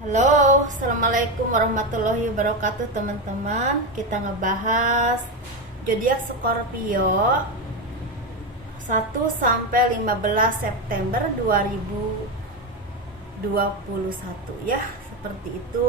Halo, assalamualaikum warahmatullahi wabarakatuh teman-teman. Kita ngebahas zodiak Scorpio 1 sampai 15 September 2021 ya. Seperti itu,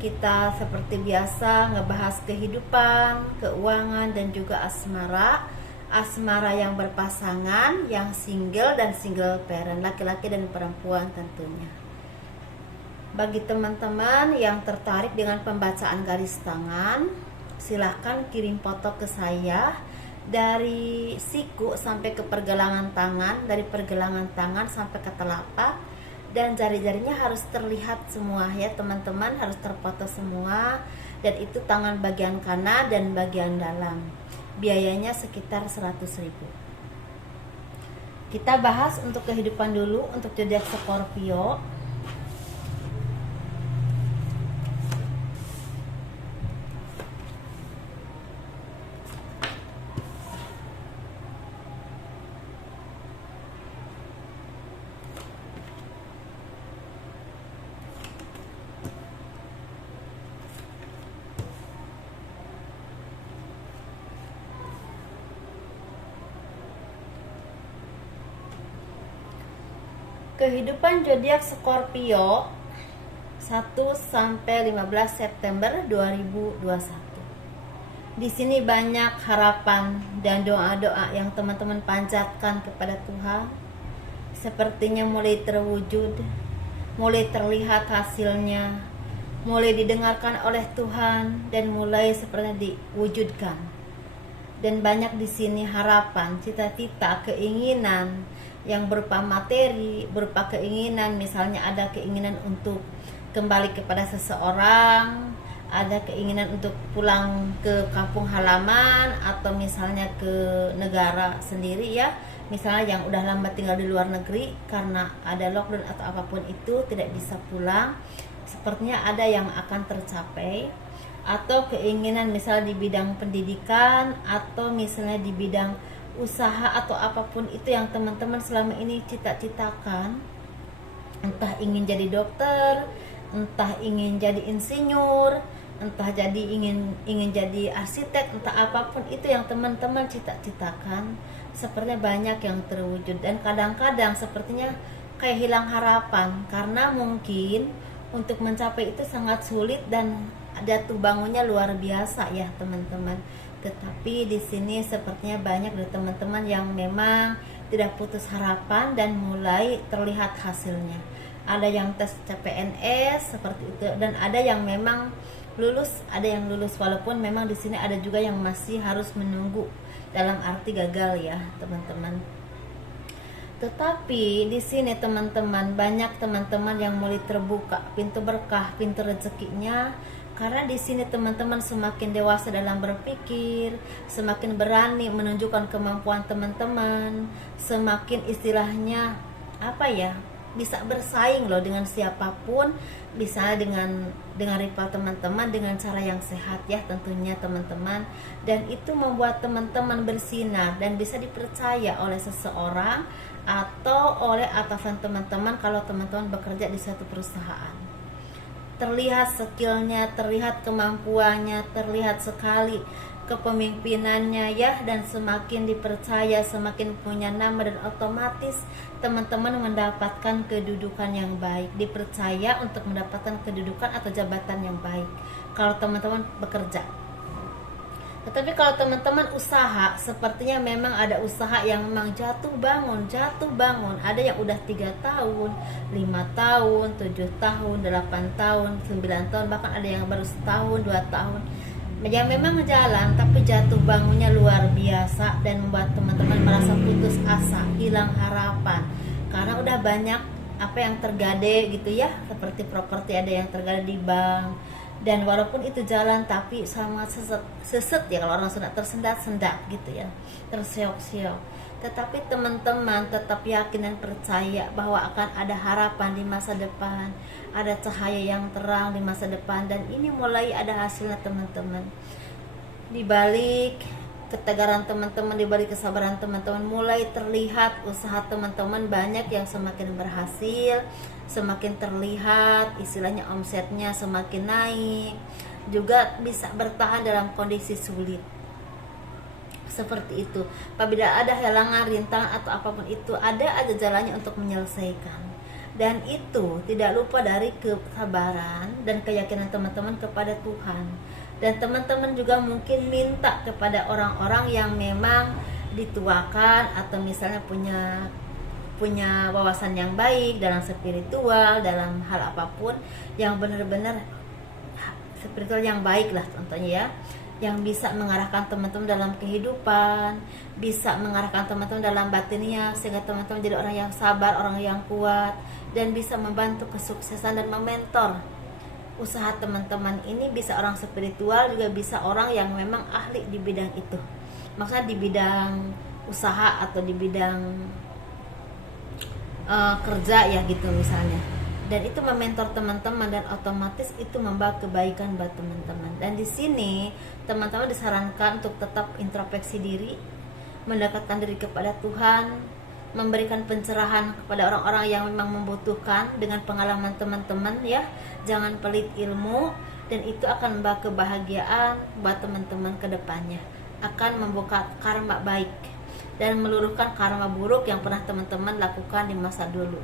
kita seperti biasa ngebahas kehidupan, keuangan dan juga asmara. Asmara yang berpasangan, yang single dan single parent, laki-laki dan perempuan tentunya. Bagi teman-teman yang tertarik dengan pembacaan garis tangan, silahkan kirim foto ke saya dari siku sampai ke pergelangan tangan, dari pergelangan tangan sampai ke telapak, dan jari-jarinya harus terlihat semua ya teman-teman, harus terfoto semua, dan itu tangan bagian kanan dan bagian dalam. Biayanya sekitar 100.000. Kita bahas untuk kehidupan dulu untuk zodiak Scorpio. Kehidupan zodiak Scorpio 1 sampai 15 September 2021. Di sini banyak harapan dan doa-doa yang teman-teman panjatkan kepada Tuhan. Sepertinya mulai terwujud, mulai terlihat hasilnya, mulai didengarkan oleh Tuhan dan mulai sepertinya diwujudkan. Dan banyak di sini harapan, cita-cita, keinginan yang berupa materi, berupa keinginan, misalnya ada keinginan untuk kembali kepada seseorang, ada keinginan untuk pulang ke kampung halaman, atau misalnya ke negara sendiri ya, misalnya yang udah lama tinggal di luar negeri karena ada lockdown atau apapun itu tidak bisa pulang, sepertinya ada yang akan tercapai. Atau keinginan misalnya di bidang pendidikan, atau misalnya di bidang usaha, atau apapun itu yang teman-teman selama ini cita-citakan, entah ingin jadi dokter, entah ingin jadi insinyur, entah jadi ingin jadi arsitek, entah apapun itu yang teman-teman cita-citakan, sepertinya banyak yang terwujud. Dan kadang-kadang sepertinya kayak hilang harapan karena mungkin untuk mencapai itu sangat sulit dan jatuh bangunnya luar biasa ya teman-teman. Tetapi di sini sepertinya banyak dari teman-teman yang memang tidak putus harapan dan mulai terlihat hasilnya. Ada yang tes CPNS seperti itu, dan ada yang memang lulus, ada yang lulus, walaupun memang di sini ada juga yang masih harus menunggu dalam arti gagal ya teman-teman. Tetapi di sini teman-teman, banyak teman-teman yang mulai terbuka pintu berkah, pintu rezekinya. Karena di sini teman-teman semakin dewasa dalam berpikir, semakin berani menunjukkan kemampuan teman-teman, semakin istilahnya apa ya, bisa bersaing loh dengan siapapun, bisa dengan rival teman-teman dengan cara yang sehat ya tentunya teman-teman. Dan itu membuat teman-teman bersinar dan bisa dipercaya oleh seseorang atau oleh atasan teman-teman kalau teman-teman bekerja di suatu perusahaan. Terlihat skillnya, terlihat kemampuannya, terlihat sekali kepemimpinannya ya, dan semakin dipercaya, semakin punya nama, dan otomatis teman-teman mendapatkan kedudukan yang baik, dipercaya untuk mendapatkan kedudukan atau jabatan yang baik kalau teman-teman bekerja. Tetapi kalau teman-teman usaha, sepertinya memang ada usaha yang memang jatuh bangun. Ada yang udah 3 tahun, 5 tahun, 7 tahun, 8 tahun, 9 tahun, bahkan ada yang baru setahun, 2 tahun. Yang memang jalan, tapi jatuh bangunnya luar biasa dan membuat teman-teman merasa putus asa, hilang harapan. Karena udah banyak apa yang tergade gitu ya, seperti properti ada yang tergade di bank. Dan walaupun itu jalan tapi sangat seset ya, kalau orang Sunda tersendat-sendat gitu ya, terseok-seok. Tetapi teman-teman tetap yakin dan percaya bahwa akan ada harapan di masa depan, ada cahaya yang terang di masa depan, dan ini mulai ada hasilnya teman-teman. Di balik ketegaran teman-teman, dibalik kesabaran teman-teman, mulai terlihat usaha teman-teman banyak yang semakin berhasil, semakin terlihat, istilahnya omsetnya semakin naik, juga bisa bertahan dalam kondisi sulit. Seperti itu. Apabila ada halangan, rintangan atau apapun itu, ada aja jalannya untuk menyelesaikan. Dan itu tidak lupa dari kesabaran dan keyakinan teman-teman kepada Tuhan. Dan teman-teman juga mungkin minta kepada orang-orang yang memang dituakan atau misalnya punya wawasan yang baik dalam spiritual, dalam hal apapun yang benar-benar spiritual yang baik lah contohnya ya, yang bisa mengarahkan teman-teman dalam kehidupan, bisa mengarahkan teman-teman dalam batinnya, sehingga teman-teman jadi orang yang sabar, orang yang kuat, dan bisa membantu kesuksesan dan mementor usaha teman-teman ini. Bisa orang spiritual, juga bisa orang yang memang ahli di bidang itu, maksudnya di bidang usaha atau di bidang kerja ya gitu misalnya. Dan itu mementor teman-teman, dan otomatis itu membawa kebaikan buat teman-teman. Dan di sini teman-teman disarankan untuk tetap introspeksi diri, mendekatkan diri kepada Tuhan, memberikan pencerahan kepada orang-orang yang memang membutuhkan dengan pengalaman teman-teman ya. Jangan pelit ilmu, dan itu akan membawa kebahagiaan buat teman-teman ke depannya, akan membuka karma baik dan meluruhkan karma buruk yang pernah teman-teman lakukan di masa dulu.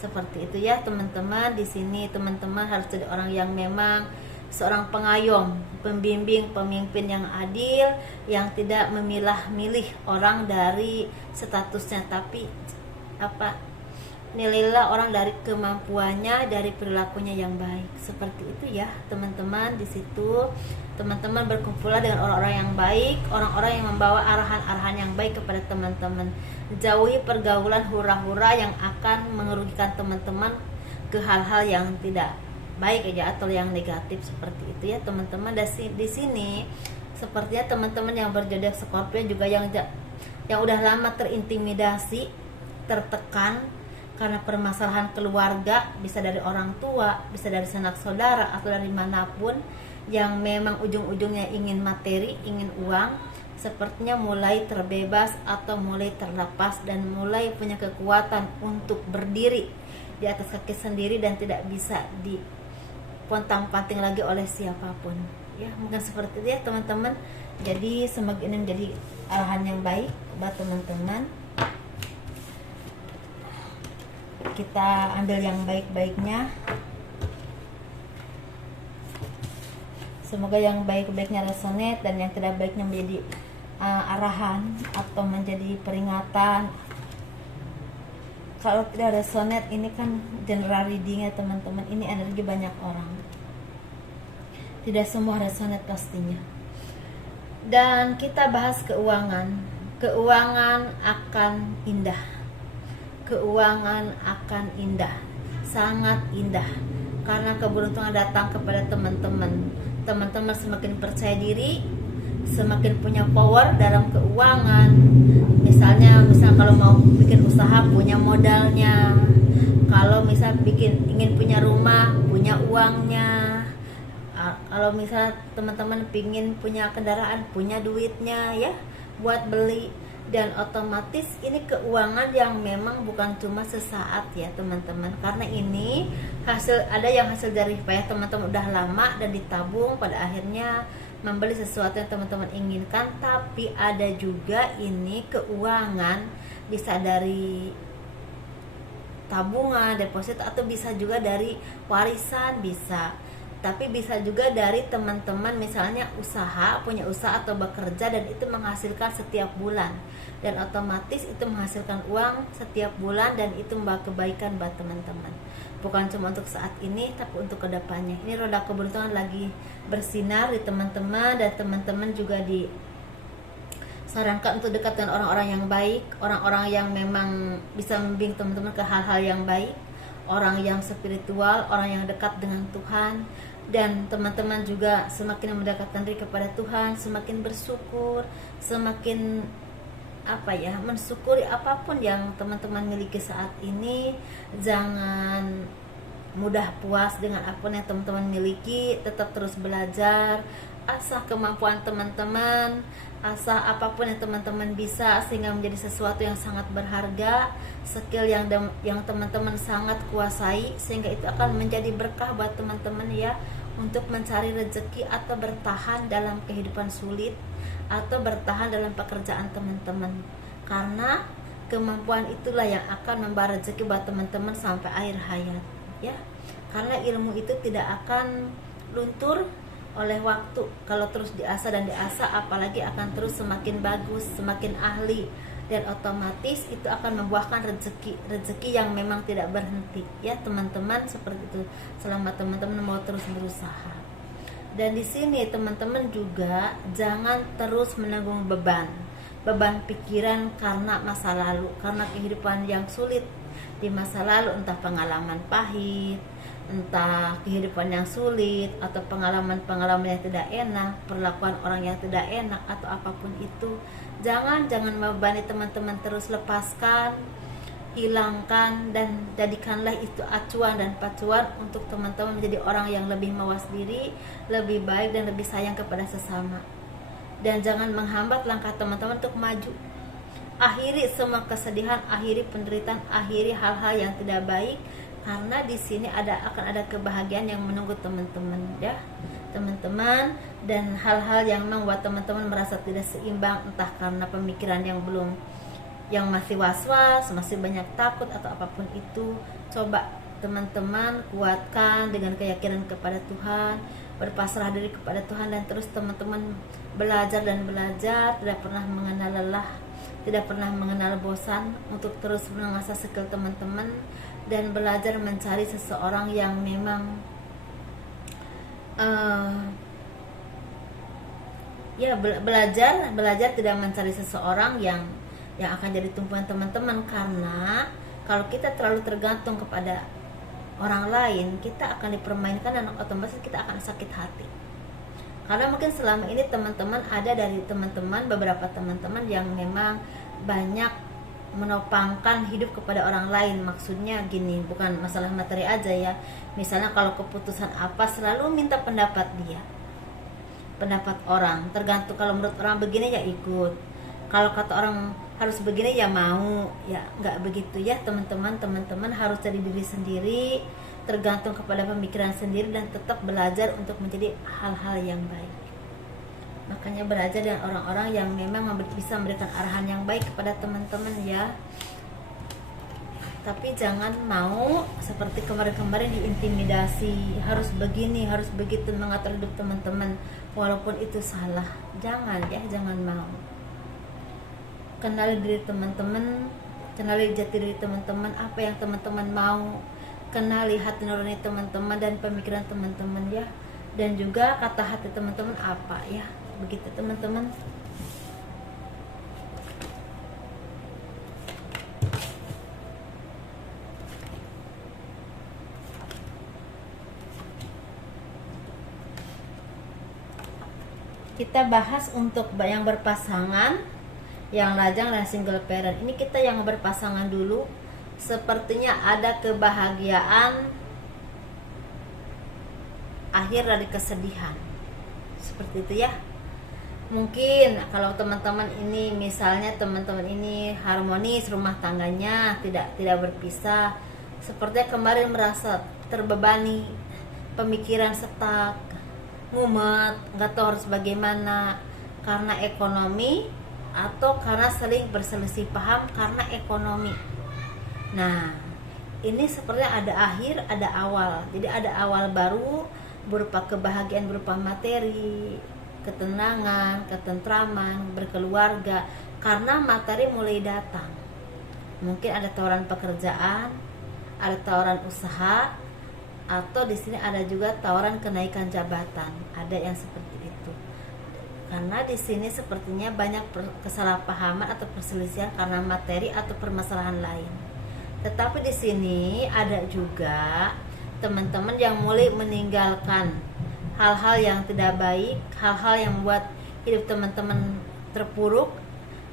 Seperti itu ya teman-teman. Di sini teman-teman harus jadi orang yang memang seorang pengayom, pembimbing, pemimpin yang adil, yang tidak memilah-milih orang dari statusnya, tapi nilailah orang dari kemampuannya, dari perilakunya yang baik. Seperti itu ya teman-teman. Di situ teman-teman berkumpullah dengan orang-orang yang baik, orang-orang yang membawa arahan-arahan yang baik kepada teman-teman. Jauhi pergaulan hura-hura yang akan mengerugikan teman-teman ke hal-hal yang tidak baik aja atau yang negatif. Seperti itu ya teman-teman. Di sini sepertinya teman-teman yang berzodiak Scorpio juga yang udah lama terintimidasi, tertekan karena permasalahan keluarga, bisa dari orang tua, bisa dari sanak saudara, atau dari manapun, yang memang ujung-ujungnya ingin materi, ingin uang, sepertinya mulai terbebas atau mulai terlepas, dan mulai punya kekuatan untuk berdiri di atas kaki sendiri dan tidak bisa dipontang-panting lagi oleh siapapun ya. Mungkin seperti itu ya teman-teman. Jadi semoga ini menjadi arahan yang baik buat teman-teman. Kita ambil yang baik-baiknya, semoga yang baik-baiknya resonate, dan yang tidak baiknya menjadi arahan atau menjadi peringatan. Kalau tidak resonate, ini kan general reading ya teman-teman, ini energi banyak orang, tidak semua resonate pastinya. Dan kita bahas keuangan. Keuangan akan indah, keuangan akan indah, sangat indah, karena keberuntungan datang kepada teman-teman. Teman-teman semakin percaya diri, semakin punya power dalam keuangan. Misalnya kalau mau bikin usaha, punya modalnya. Kalau misal ingin punya rumah, punya uangnya. Kalau misal teman-teman ingin punya kendaraan, punya duitnya ya buat beli. Dan otomatis ini keuangan yang memang bukan cuma sesaat ya teman-teman, karena ini ada yang hasil dari payah teman-teman udah lama dan ditabung, pada akhirnya membeli sesuatu yang teman-teman inginkan. Tapi ada juga ini keuangan bisa dari tabungan, deposito, atau bisa juga dari warisan, bisa. Tapi bisa juga dari teman-teman misalnya punya usaha atau bekerja, dan itu menghasilkan setiap bulan, dan otomatis itu menghasilkan uang setiap bulan, dan itu membawa kebaikan buat teman-teman, bukan cuma untuk saat ini tapi untuk kedepannya. Ini roda keberuntungan lagi bersinar di teman-teman, dan teman-teman juga disarankan untuk dekat dengan orang-orang yang baik, orang-orang yang memang bisa membimbing teman-teman ke hal-hal yang baik, orang yang spiritual, orang yang dekat dengan Tuhan. Dan teman-teman juga semakin mendekatkan diri kepada Tuhan, semakin bersyukur, semakin mensyukuri apapun yang teman-teman miliki saat ini. Jangan mudah puas dengan apa yang teman-teman miliki. Tetap terus belajar, asah kemampuan teman-teman, asah apapun yang teman-teman bisa sehingga menjadi sesuatu yang sangat berharga, skill yang teman-teman sangat kuasai, sehingga itu akan menjadi berkah buat teman-teman ya, untuk mencari rezeki atau bertahan dalam kehidupan sulit atau bertahan dalam pekerjaan teman-teman. Karena kemampuan itulah yang akan membawa rezeki buat teman-teman sampai akhir hayat ya. Karena ilmu itu tidak akan luntur oleh waktu. Kalau terus diasah dan diasah, apalagi akan terus semakin bagus, semakin ahli, dan otomatis itu akan membuahkan rezeki yang memang tidak berhenti ya teman-teman. Seperti itu selama teman-teman mau terus berusaha. Dan di sini teman-teman juga jangan terus menanggung beban pikiran karena masa lalu, karena kehidupan yang sulit di masa lalu, entah pengalaman pahit, entah kehidupan yang sulit, atau pengalaman-pengalaman yang tidak enak, perlakuan orang yang tidak enak, atau apapun itu. Jangan membebani teman-teman, terus lepaskan, hilangkan, dan jadikanlah itu acuan dan pacuan untuk teman-teman menjadi orang yang lebih mawas diri, lebih baik, dan lebih sayang kepada sesama. Dan jangan menghambat langkah teman-teman untuk maju. Akhiri semua kesedihan, akhiri penderitaan, akhiri hal-hal yang tidak baik, karena di sini akan ada kebahagiaan yang menunggu teman-teman ya teman-teman. Dan hal-hal yang membuat teman-teman merasa tidak seimbang, entah karena pemikiran yang masih was-was, masih banyak takut, atau apapun itu, coba teman-teman kuatkan dengan keyakinan kepada Tuhan, berpasrah diri kepada Tuhan, dan terus teman-teman belajar dan belajar, tidak pernah mengenal lelah, tidak pernah mengenal bosan, untuk terus mengasah skill teman-teman dan belajar mencari seseorang yang memang belajar tidak mencari seseorang yang akan jadi tumpuan teman-teman. Karena kalau kita terlalu tergantung kepada orang lain, kita akan dipermainkan dan otomatis kita akan sakit hati. Karena mungkin selama ini teman-teman ada dari teman-teman, beberapa teman-teman yang memang banyak menopangkan hidup kepada orang lain. Maksudnya gini, bukan masalah materi aja ya. Misalnya kalau keputusan apa selalu minta pendapat dia, pendapat orang, tergantung. Kalau menurut orang begini ya ikut, kalau kata orang harus begini ya mau. Ya nggak begitu ya teman-teman. Teman-teman harus jadi diri sendiri, tergantung kepada pemikiran sendiri, dan tetap belajar untuk menjadi hal-hal yang baik. Makanya belajar dengan orang-orang yang memang bisa memberikan arahan yang baik kepada teman-teman ya. Tapi jangan mau seperti kemarin-kemarin diintimidasi, harus begini, harus begitu, mengatur hidup teman-teman, walaupun itu salah. Jangan ya, jangan mau. Kenali diri teman-teman, kenali jati diri teman-teman, apa yang teman-teman mau, kenali hati nurani teman-teman dan pemikiran teman-teman ya, dan juga kata hati teman-teman apa ya. Begitu teman-teman. Kita bahas untuk yang berpasangan, yang lajang dan single parent. Ini kita yang berpasangan dulu. Sepertinya ada kebahagiaan akhir dari kesedihan. Seperti itu ya. Mungkin kalau teman-teman ini, misalnya teman-teman ini harmonis rumah tangganya, tidak berpisah, sepertinya kemarin merasa terbebani, pemikiran stuck, ngumet, nggak tahu harus bagaimana, karena ekonomi atau karena sering berselisih paham karena ekonomi. Nah, ini sepertinya ada akhir, ada awal. Jadi ada awal baru berupa kebahagiaan, berupa materi, ketenangan, ketentraman, berkeluarga, karena materi mulai datang. Mungkin ada tawaran pekerjaan, ada tawaran usaha, atau di sini ada juga tawaran kenaikan jabatan. Ada yang seperti itu. Karena di sini sepertinya banyak kesalahpahaman atau perselisihan karena materi atau permasalahan lain. Tetapi di sini ada juga teman-teman yang mulai meninggalkan hal-hal yang tidak baik, hal-hal yang membuat hidup teman-teman terpuruk,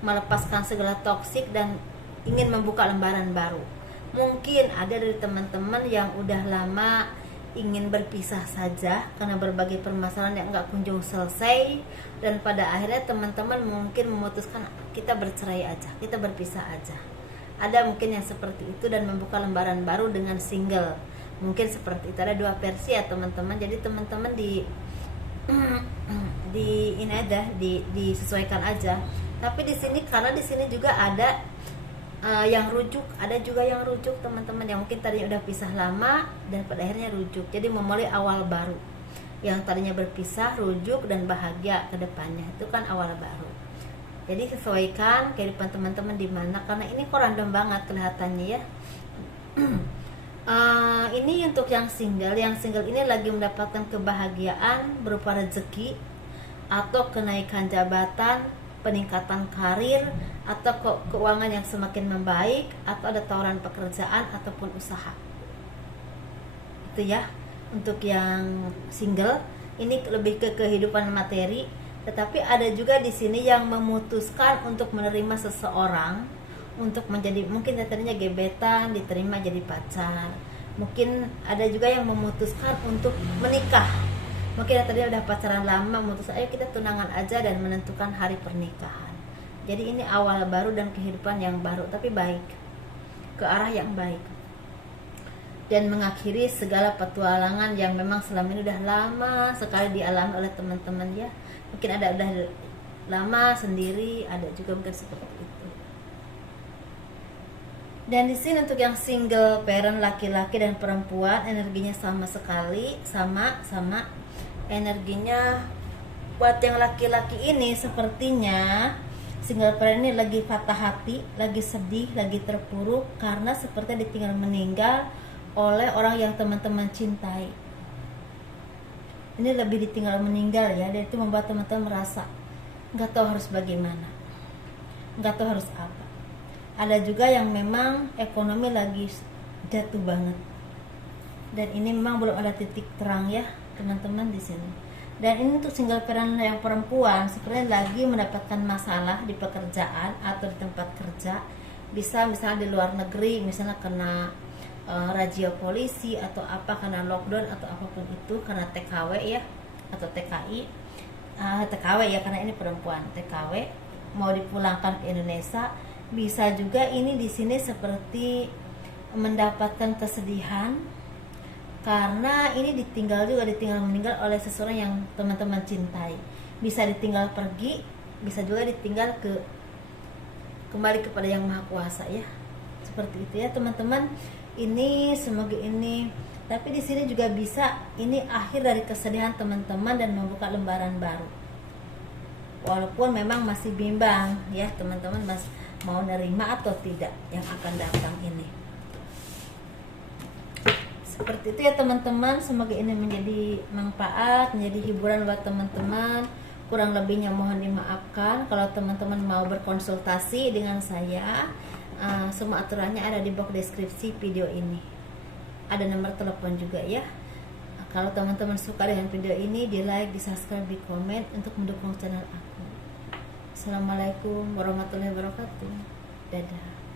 melepaskan segala toksik dan ingin membuka lembaran baru. Mungkin ada dari teman-teman yang udah lama ingin berpisah saja karena berbagai permasalahan yang nggak kunjung selesai, dan pada akhirnya teman-teman mungkin memutuskan kita bercerai aja, kita berpisah aja. Ada mungkin yang seperti itu dan membuka lembaran baru dengan single. Mungkin seperti itu, ada dua versi ya teman-teman. Jadi teman-teman ini aja disesuaikan aja. Tapi di sini karena di sini juga ada yang rujuk, ada juga yang rujuk teman-teman yang mungkin tadinya udah pisah lama dan pada akhirnya rujuk. Jadi memulai awal baru. Yang tadinya berpisah, rujuk dan bahagia ke depannya. Itu kan awal baru. Jadi sesuaikan kehidupan teman-teman di mana, karena ini kok random banget kelihatannya ya. Ini untuk yang single. Yang single ini lagi mendapatkan kebahagiaan berupa rezeki atau kenaikan jabatan, peningkatan karir, atau keuangan yang semakin membaik, atau ada tawaran pekerjaan ataupun usaha. Itu ya untuk yang single. Ini lebih ke kehidupan materi, tetapi ada juga di sini yang memutuskan untuk menerima seseorang untuk menjadi, mungkin tadinya gebetan diterima jadi pacar. Mungkin ada juga yang memutuskan untuk menikah. Mungkin tadi udah pacaran lama, memutuskan ayo kita tunangan aja dan menentukan hari pernikahan. Jadi ini awal baru dan kehidupan yang baru, tapi baik, ke arah yang baik, dan mengakhiri segala petualangan yang memang selama ini udah lama sekali dialami oleh teman-teman ya. Mungkin ada udah lama sendiri, ada juga mungkin seperti itu. Dan di sini untuk yang single parent, laki-laki dan perempuan, energinya sama sekali, sama energinya. Buat yang laki-laki ini sepertinya single parent ini lagi patah hati, lagi sedih, lagi terpuruk karena sepertinya ditinggal meninggal oleh orang yang teman-teman cintai. Ini lebih ditinggal meninggal ya, dan itu membuat teman-teman merasa nggak tahu harus bagaimana, nggak tahu harus apa. Ada juga yang memang ekonomi lagi jatuh banget, dan ini memang belum ada titik terang ya teman-teman di sini. Dan ini untuk single parent yang perempuan sebenarnya lagi mendapatkan masalah di pekerjaan atau di tempat kerja. Bisa misalnya di luar negeri, misalnya kena razia polisi atau apa karena lockdown atau apapun itu, karena TKW ya atau TKI. TKW ya karena ini perempuan, TKW mau dipulangkan ke Indonesia. Bisa juga ini di sini seperti mendapatkan kesedihan karena ini ditinggal meninggal oleh seseorang yang teman-teman cintai. Bisa ditinggal pergi, bisa juga ditinggal kembali kepada yang maha kuasa ya. Seperti itu ya teman-teman. Ini semoga ini, tapi di sini juga bisa ini akhir dari kesedihan teman-teman dan membuka lembaran baru. Walaupun memang masih bimbang ya teman-teman, mas mau nerima atau tidak yang akan datang ini. Seperti itu ya teman-teman, semoga ini menjadi manfaat, menjadi hiburan buat teman-teman. Kurang lebihnya mohon dimaafkan. Kalau teman-teman mau berkonsultasi dengan saya, semua aturannya ada di box deskripsi video ini. Ada nomor telepon juga ya. Kalau teman-teman suka dengan video ini, di like, di subscribe, di komen untuk mendukung channel aku. Assalamualaikum warahmatullahi wabarakatuh. Dadah.